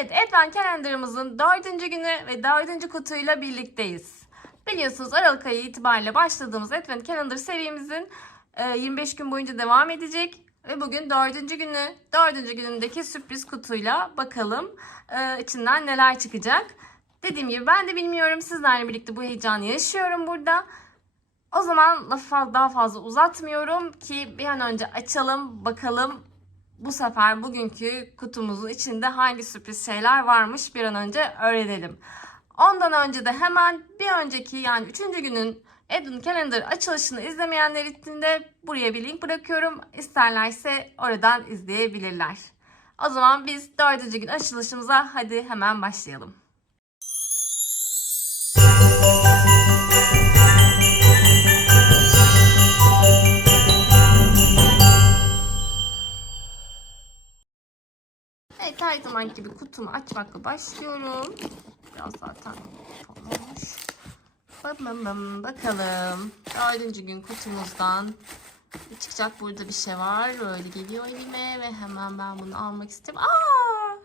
Evet, Advent Calendar'ımızın dördüncü günü ve dördüncü kutuyla birlikteyiz. Biliyorsunuz Aralık ayı itibariyle başladığımız Advent Calendar serimizin e, 25 gün boyunca devam edecek. Ve bugün dördüncü günü, dördüncü günündeki sürpriz kutuyla bakalım e, içinden neler çıkacak. Dediğim gibi ben de bilmiyorum. Sizlerle birlikte bu heyecanı yaşıyorum burada. O zaman lafı daha fazla uzatmıyorum ki bir an önce açalım bakalım bu sefer bugünkü kutumuzun içinde hangi sürpriz şeyler varmış bir an önce öğrenelim. Ondan önce de hemen bir önceki yani üçüncü günün Advent Calendar açılışını izlemeyenler için de buraya bir link bırakıyorum. İsterlerse oradan izleyebilirler. O zaman biz dördüncü gün açılışımıza hadi hemen başlayalım. Her zaman gibi kutumu açmakla başlıyorum. Biraz zaten olmuş. Bakalım. Dördüncü gün kutumuzdan çıkacak burada bir şey var. Böyle geliyor elime ve hemen ben bunu almak istiyorum. Aa!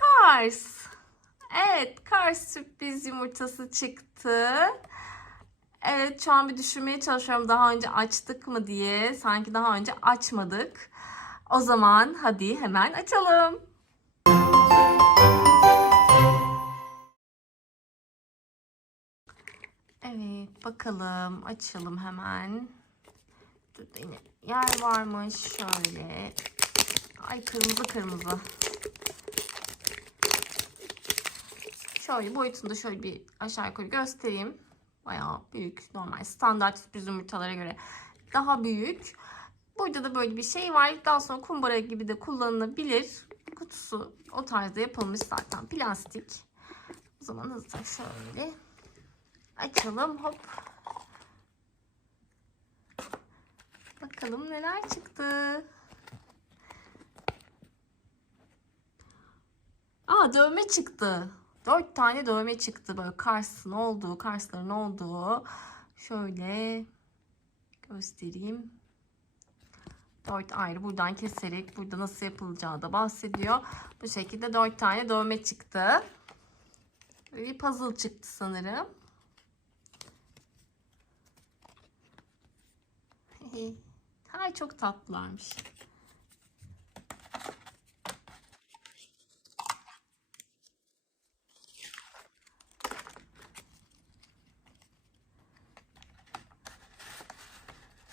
Cars. Evet Cars sürpriz yumurtası çıktı. Evet şu an bir düşünmeye çalışıyorum daha önce açtık mı diye. Sanki daha önce açmadık. O zaman hadi hemen açalım. Bakalım açalım hemen. Dur yine yer varmış şöyle. Ay kırmızı kırmızı. Şöyle boyutunu da şöyle bir aşağı yukarı göstereyim. Bayağı büyük normal standart sürpriz yumurtalara göre daha büyük. Burada da böyle bir şey var. Daha sonra kumbara gibi de kullanılabilir. Kutusu o tarzda yapılmış zaten plastik. O zaman hızlıca şöyle açalım. Hop. Bakalım neler çıktı. Aa dövme çıktı. Dört tane dövme çıktı. Böyle Kars'ın olduğu, Kars'ların olduğu. Şöyle göstereyim. Dört ayrı buradan keserek burada nasıl yapılacağı da bahsediyor. Bu şekilde dört tane dövme çıktı. Bir puzzle çıktı sanırım. Ay çok tatlılarmış.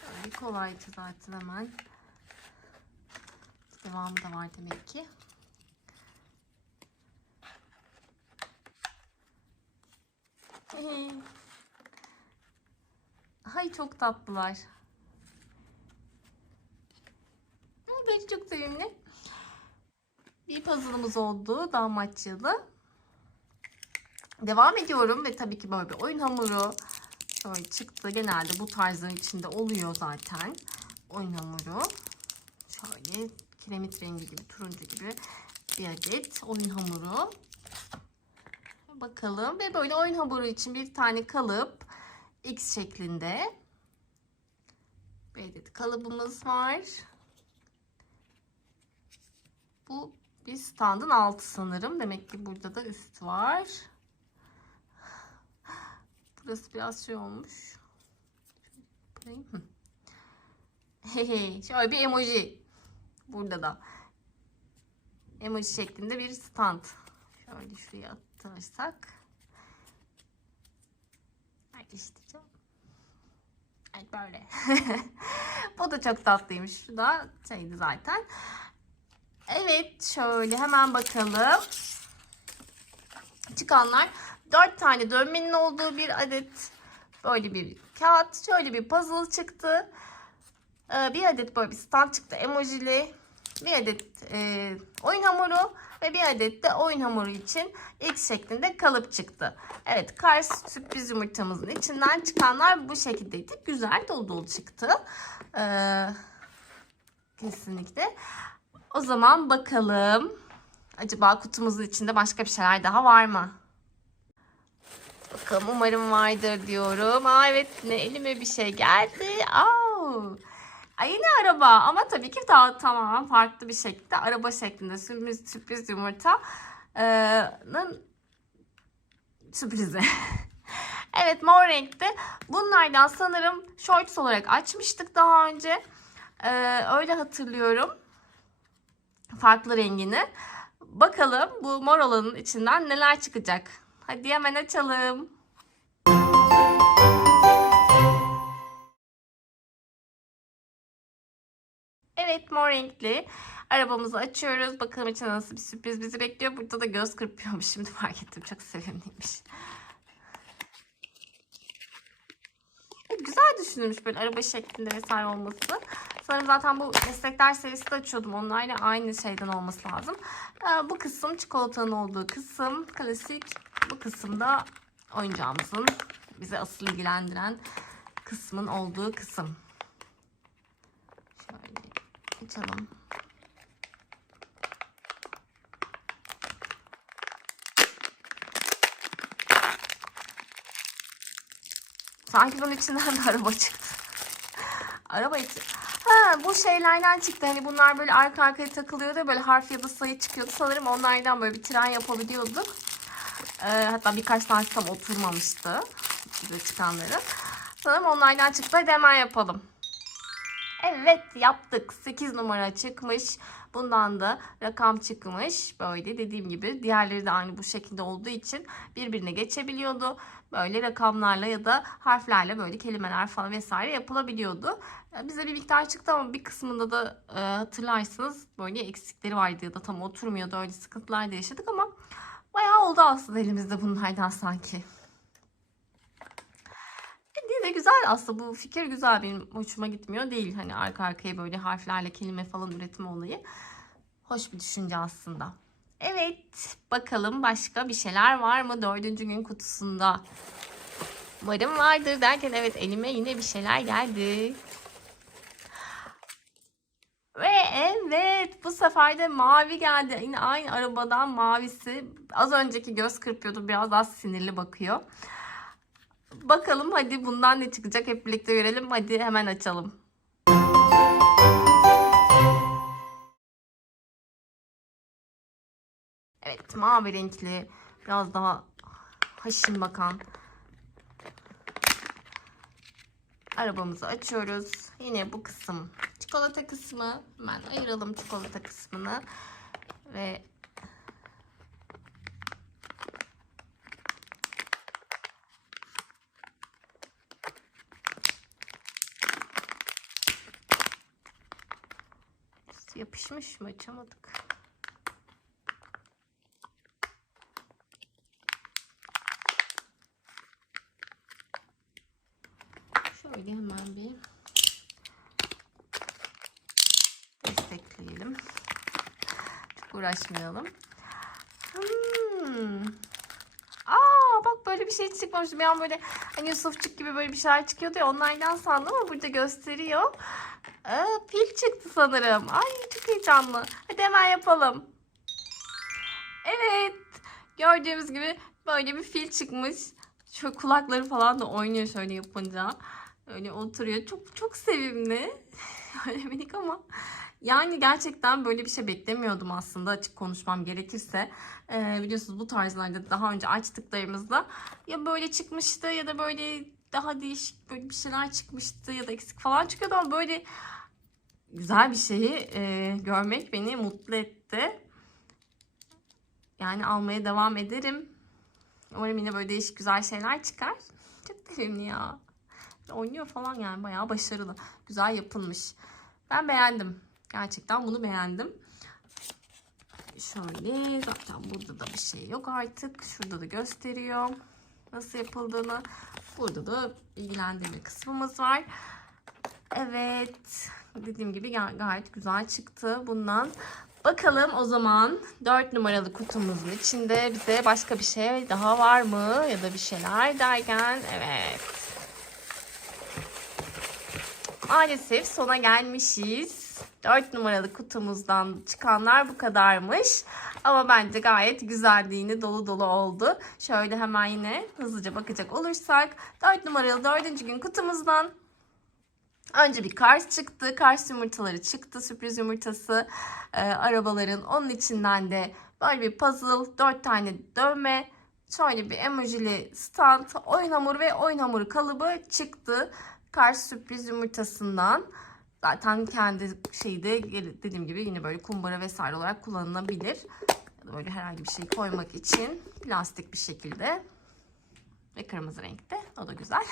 Şöyle kolayca zaten hemen. Devamı da var demek ki. Ay çok tatlılar. Böyle çok sevimli. Bir puzzle'ımız oldu. Damatçılı. Devam ediyorum ve tabii ki böyle bir oyun hamuru şöyle çıktı. Genelde bu tarzın içinde oluyor zaten. Oyun hamuru. Şöyle kiremit rengi gibi, turuncu gibi bir adet oyun hamuru. Bakalım ve böyle oyun hamuru için bir tane kalıp X şeklinde. Bir adet kalıbımız var. Bu bir standın altı sanırım. Demek ki burada da üst var. Burası biraz şey olmuş. Şöyle bir emoji. Burada da. Emoji şeklinde bir stand. Şöyle şuraya atarsak. Ayrıştıracağım. Evet böyle. Bu da çok tatlıymış. Şu da şeydi zaten. Evet şöyle hemen bakalım. Çıkanlar 4 tane dövmenin olduğu bir adet böyle bir kağıt. Şöyle bir puzzle çıktı. Ee, bir adet böyle bir stand çıktı emojili. Bir adet e, oyun hamuru ve bir adet de oyun hamuru için X şeklinde kalıp çıktı. Evet Kars sürpriz yumurtamızın içinden çıkanlar bu şekildeydi. Güzel dolu dolu çıktı. Ee, kesinlikle. O zaman bakalım. Acaba kutumuzun içinde başka bir şeyler daha var mı? Bakalım umarım vardır diyorum. Aa evet ne elime bir şey geldi. Aa. Ay yine araba ama tabii ki daha tamamen farklı bir şekilde araba şeklinde sürpriz, sürpriz yumurta. sürprizi. evet mor renkte. Bunlardan sanırım shorts olarak açmıştık daha önce. Ee, öyle hatırlıyorum. Farklı rengini. Bakalım bu mor olanın içinden neler çıkacak. Hadi hemen açalım. Evet mor renkli. Arabamızı açıyoruz. Bakalım içinde nasıl bir sürpriz bizi bekliyor. Burada da göz kırpıyormuş. Şimdi fark ettim. Çok sevimliymiş. Evet, güzel düşünülmüş böyle araba şeklinde vesaire olması. Sanırım zaten bu meslekler serisi de açıyordum. Onlarla aynı şeyden olması lazım. Ee, bu kısım çikolatanın olduğu kısım. Klasik. Bu kısımda oyuncağımızın bizi asıl ilgilendiren kısmın olduğu kısım. Şöyle açalım. Sanki bunun içinden de araba çıktı. Araba içi. Ha bu şeylerden çıktı. Hani bunlar böyle arka arkaya takılıyordu. Böyle harf ya da sayı çıkıyordu. Sanırım onlardan böyle bir tren yapabiliyorduk. Ee, hatta birkaç tanesi tam oturmamıştı. Böyle çıkanları. Sanırım onlardan çıktı. Hadi hemen yapalım. Evet yaptık. 8 numara çıkmış. Bundan da rakam çıkmış. Böyle dediğim gibi diğerleri de aynı bu şekilde olduğu için birbirine geçebiliyordu. Böyle rakamlarla ya da harflerle böyle kelimeler falan vesaire yapılabiliyordu. Ee, Bize bir miktar çıktı ama bir kısmında da e, hatırlarsınız böyle eksikleri vardı ya da tam oturmuyordu. Öyle sıkıntılar da yaşadık ama bayağı oldu aslında elimizde bunlardan sanki. Yine de güzel aslında bu fikir güzel benim hoşuma gitmiyor değil. Hani arka arkaya böyle harflerle kelime falan üretme olayı. Hoş bir düşünce aslında. Evet bakalım başka bir şeyler var mı dördüncü gün kutusunda? Umarım vardır derken evet elime yine bir şeyler geldi. Ve evet bu sefer de mavi geldi. Yine aynı arabadan mavisi. Az önceki göz kırpıyordu biraz daha sinirli bakıyor. Bakalım hadi bundan ne çıkacak hep birlikte görelim. Hadi hemen açalım. Evet mavi renkli biraz daha haşin bakan arabamızı açıyoruz. Yine bu kısım çikolata kısmı. Hemen ayıralım çikolata kısmını ve yapışmış mı açamadık. Şöyle hemen bir destekleyelim. Çok uğraşmayalım. Hmm. Aa bak böyle bir şey çıkmamış. Bir böyle hani Yusufçuk gibi böyle bir şeyler çıkıyordu ya onlardan sandım ama burada gösteriyor. Aa, pil çıktı sanırım. Ay çok heyecanlı. Hadi hemen yapalım. Evet. Gördüğümüz gibi böyle bir fil çıkmış. Şu kulakları falan da oynuyor şöyle yapınca. Öyle oturuyor. Çok çok sevimli. Öyle minik ama. Yani gerçekten böyle bir şey beklemiyordum aslında açık konuşmam gerekirse. Ee, biliyorsunuz bu tarzlarda daha önce açtıklarımızda ya böyle çıkmıştı ya da böyle daha değişik böyle bir şeyler çıkmıştı ya da eksik falan çıkıyordu ama böyle güzel bir şeyi e, görmek beni mutlu etti. Yani almaya devam ederim. Umarım yine böyle değişik güzel şeyler çıkar. Çok sevimli ya. Oynuyor falan yani bayağı başarılı. Güzel yapılmış. Ben beğendim. Gerçekten bunu beğendim. Şöyle zaten burada da bir şey yok artık. Şurada da gösteriyor nasıl yapıldığını. Burada da bilgilendirme kısmımız var. Evet. Dediğim gibi ga- gayet güzel çıktı bundan. Bakalım o zaman 4 numaralı kutumuzun içinde bize başka bir şey daha var mı? Ya da bir şeyler derken evet. Maalesef sona gelmişiz. 4 numaralı kutumuzdan çıkanlar bu kadarmış. Ama bence gayet güzelliğini dolu dolu oldu. Şöyle hemen yine hızlıca bakacak olursak 4 numaralı 4. gün kutumuzdan Önce bir Kars çıktı. Kars yumurtaları çıktı. Sürpriz yumurtası. e, arabaların. Onun içinden de Böyle bir puzzle, 4 tane dövme, şöyle bir emojili stand, oyun hamuru ve oyun hamuru kalıbı çıktı. Karşı sürpriz yumurtasından. Zaten kendi şeyde dediğim gibi yine böyle kumbara vesaire olarak kullanılabilir. Böyle herhangi bir şey koymak için plastik bir şekilde. Ve kırmızı renkte. O da güzel.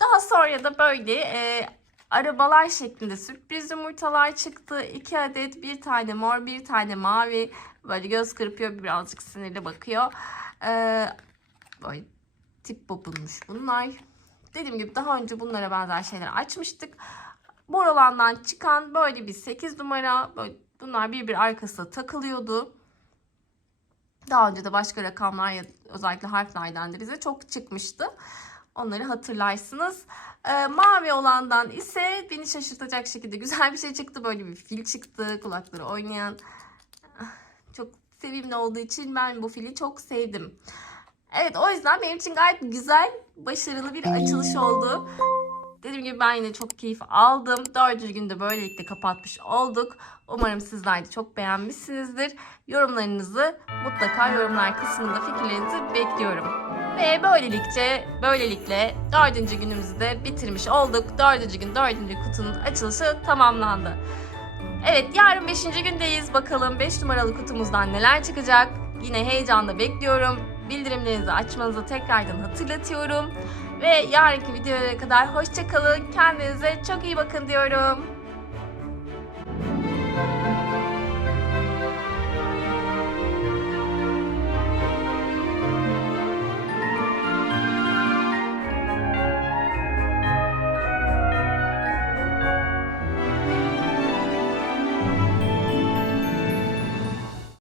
Daha sonra da böyle e, arabalar şeklinde sürpriz yumurtalar çıktı. İki adet bir tane mor bir tane mavi. Böyle göz kırpıyor birazcık sinirli bakıyor. E, böyle tip bulmuş bunlar. Dediğim gibi daha önce bunlara benzer şeyler açmıştık. Mor olandan çıkan böyle bir 8 numara. Böyle bunlar bir bir arkasına takılıyordu. Daha önce de başka rakamlar ya özellikle harflerden de bize çok çıkmıştı. Onları hatırlarsınız. Ee, mavi olandan ise beni şaşırtacak şekilde güzel bir şey çıktı. Böyle bir fil çıktı. Kulakları oynayan. Çok sevimli olduğu için ben bu fili çok sevdim. Evet o yüzden benim için gayet güzel, başarılı bir açılış oldu. Dediğim gibi ben yine çok keyif aldım. Dördüncü günde böylelikle kapatmış olduk. Umarım sizler de çok beğenmişsinizdir. Yorumlarınızı mutlaka yorumlar kısmında fikirlerinizi bekliyorum. Ve böylelikle, böylelikle dördüncü günümüzü de bitirmiş olduk. Dördüncü gün dördüncü kutunun açılışı tamamlandı. Evet yarın beşinci gündeyiz. Bakalım 5 numaralı kutumuzdan neler çıkacak. Yine heyecanla bekliyorum. Bildirimlerinizi açmanızı tekrardan hatırlatıyorum. Ve yarınki videoya kadar hoşçakalın. Kendinize çok iyi bakın diyorum.